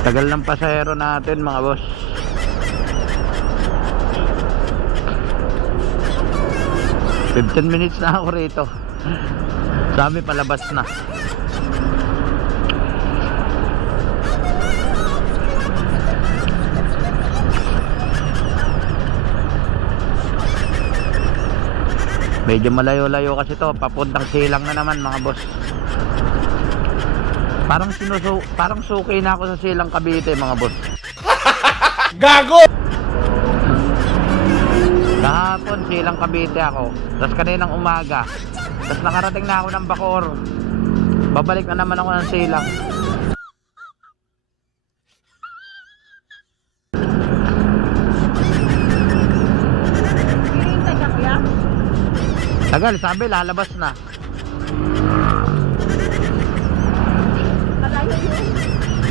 Tagal ng pasahero natin mga boss. "15 minutes na ako rito." Sabi palabas na. Medyo malayo-layo kasi to, papuntang Silang na naman mga boss. Parang suki na ako sa Silang, Cavite mga boss. Gago! Kahapon Silang, Cavite ako. Tapos kaninang umaga, tapos nakarating na ako ng Bacoor. Babalik na naman ako ng Silang. Tagal, sabi lalabas na.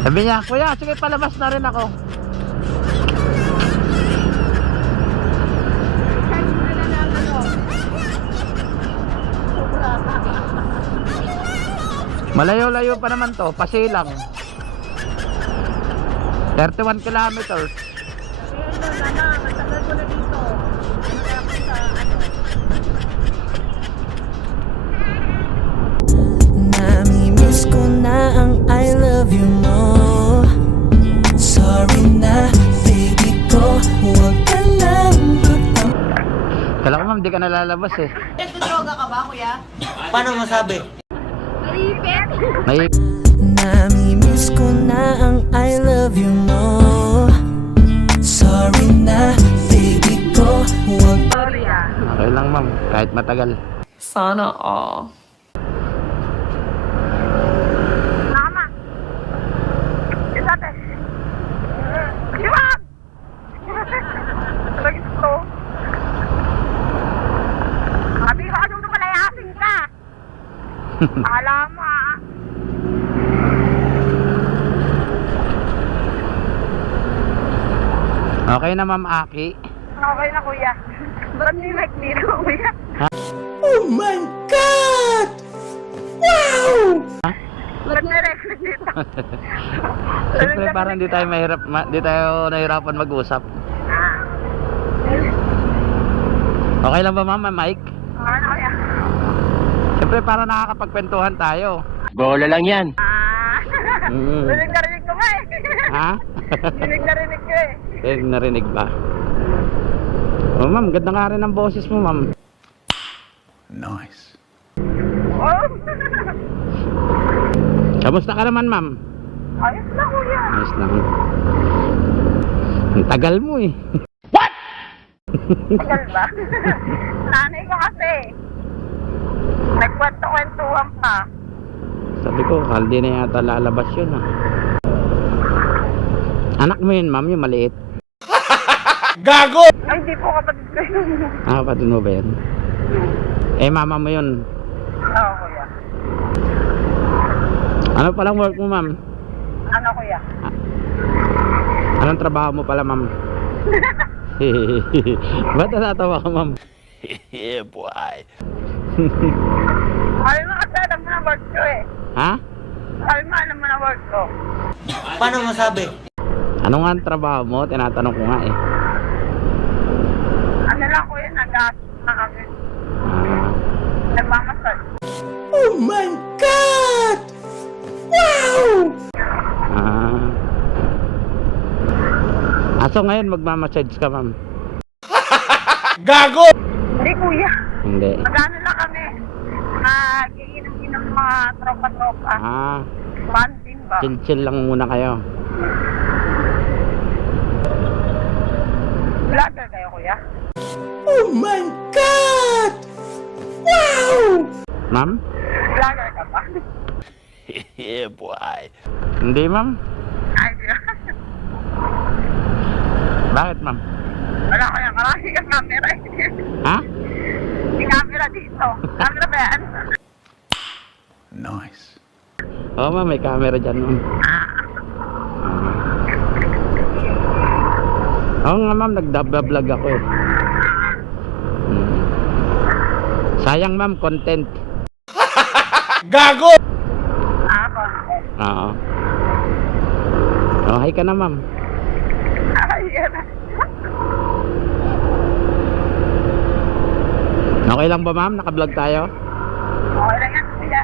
Sabi niya, "Kuya, sige palabas na rin ako." Malayo-layo pa naman to, Pasilang. 31 kilometers. Matagal ko na dito. Namimiss ko na ang I love you mo. Sorry na, baby ko. Huwag ka lang tutang. Kala ko ma'am, di ka nalalabas eh. Nagdodroga ka ba, kuya? Paano masabi? Malipit. May Namimiss ko na ang I love you mo. Sorry na, baby ko. Huwag Sorry ah. okay lang ma'am, kahit matagal. Sana all. Mama. Isate. Siwag! Lagi ito. Sabi ko, anong lumalayasin ka? Alam mo ah. Okay na ma'am Aki. Okay na kuya. Ba't hindi like dito kuya? Oh my God! Wow! Ba't na-record dito? Siyempre parang di tayo nahirapan mag-usap. Okay lang ba ma'am, Mike? Ano kuya? Siyempre para nakakapagkwentuhan tayo. Bola lang yan. Rinig na rinig ko nga eh. Ha? Rinig na rinig ko eh. Narinig ba? Oh ma'am, ganda nga rin ang boses mo ma'am. Nice. Oh! Kamusta ka naman ma'am? Ayos na kuya. Ayos lang. Ang tagal mo eh. Tagal ba? Nanay ko kasi. Nagkwento-kwentuhan pa. Sabi ko, hindi na yata lalabas yun ah. Anak mo yun ma'am, yung maliit. Gago! Ay, hindi po kapatid ko yun. Ah, kapatid mo ba yun? Eh mama mo yun. Oo kuya. Ano palang work mo ma'am? Ano kuya? Anong trabaho mo pala ma'am? Ba't natatawa ka ma'am? Yeah, boy. Ay, mo kasi alam mo na work ko eh. Ha? Ay, mo alam mo na work ko. Paano masabi? Ano nga ang trabaho mo? Tinatanong ko nga eh. Ano lang kuya, nag-assist na kami. Ah, Nagmamasal. Oh my God! Wow! ah. Aso ngayon magmamassage ka ma'am? Gago! Hindi kuya. Hindi. Magano lang kami. Nag-iinom-inom mga tropa-tropa. Ah, Banding ba? chill-chill lang muna kayo. Vlogger kayo kuya? Oh my God! Wow! Ma'am? Vlogger ka ba? Yeah, boy. Hindi ma'am. Ay, di ba? Bakit ma'am? Wala ko yan. Marami kang camera eh. Ha? May camera dito. Camera ba yan? Nice. Oo ma'am, may camera dyan ma'am. Oo nga ma'am, nagda-vlog ako eh. Sayang ma'am, content. Gago! Ako. Oo. Oo Hi ka na, ma'am. Ayan. Okay lang ba, ma'am? Naka-vlog tayo? Okay lang yan, kuya.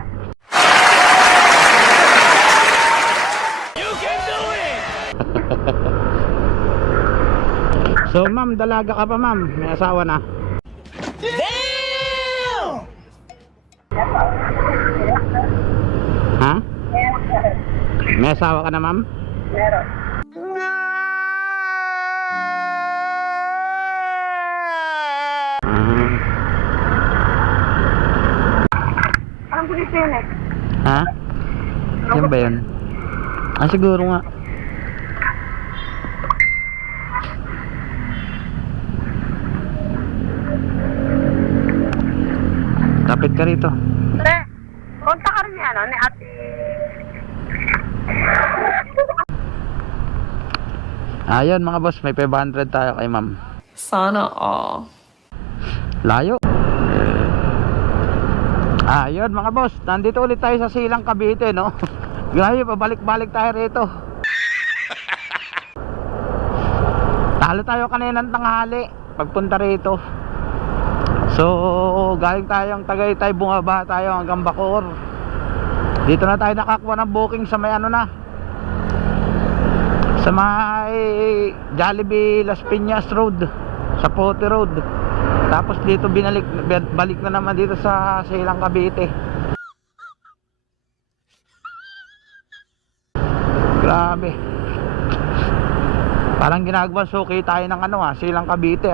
So, ma'am, dalaga ka pa, ma'am. May asawa na. Ha? May asawa ka na, ma'am? Meron. Anong pulis yun eh? Ha? Yan ba yun? Ah, siguro nga. Tapit ka rito. Pre, konta ka rin ni ano, ni ate. Ayun mga boss, may 500 tayo kay ma'am. Sana all. Layo. Ayun mga boss, nandito ulit tayo sa Silang Cavite, no? Grabe, pabalik-balik tayo rito. Talo tayo kaninang tanghali pagpunta rito. So, galing tayong Tagaytay, bumaba tayo hanggang Bacoor. Dito na tayo nakakuha ng booking sa may ano na, sa may Jollibee Las Piñas Road, sa Pote Road. Tapos dito balik na naman dito sa Silang Cavite. Grabe. Parang ginagawa suki tayo ng ano Silang Cavite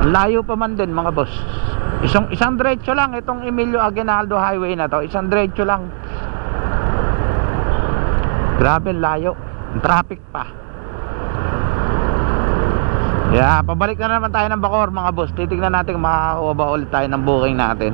Ang layo pa man din mga boss. Isang diretso lang itong Emilio Aguinaldo Highway na to. Isang diretso lang. Grabe layo. Ang traffic pa. Pabalik na naman tayo ng Bacoor mga boss. Titignan natin kung makakakuha ba ulit tayo ng booking natin.